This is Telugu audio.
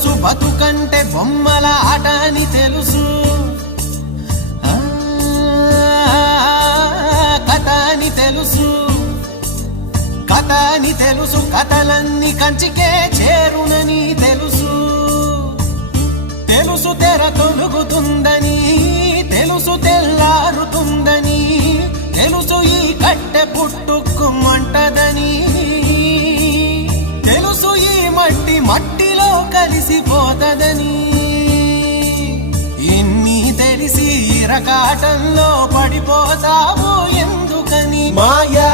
తెలుసు బతుకంటే బొమ్మల ఆట అని తెలుసు, కథ అని తెలుసు, కథ అని తెలుసు, కథలన్నీ కంచికే చేరునని తెలుసు. తెలుసు తెర తొలుగుతుందని, తెలుసు తెల్లారుతుందని, తెలుసు ఈ కట్టె పుట్టుకుమంటదని, తెలుసు ఈ మట్టి మట్టిలో కలిసిపోతదని. ఇన్ని తెలిసి ఇరకాటంలో పడిపోతావు ఎందుకని? మాయా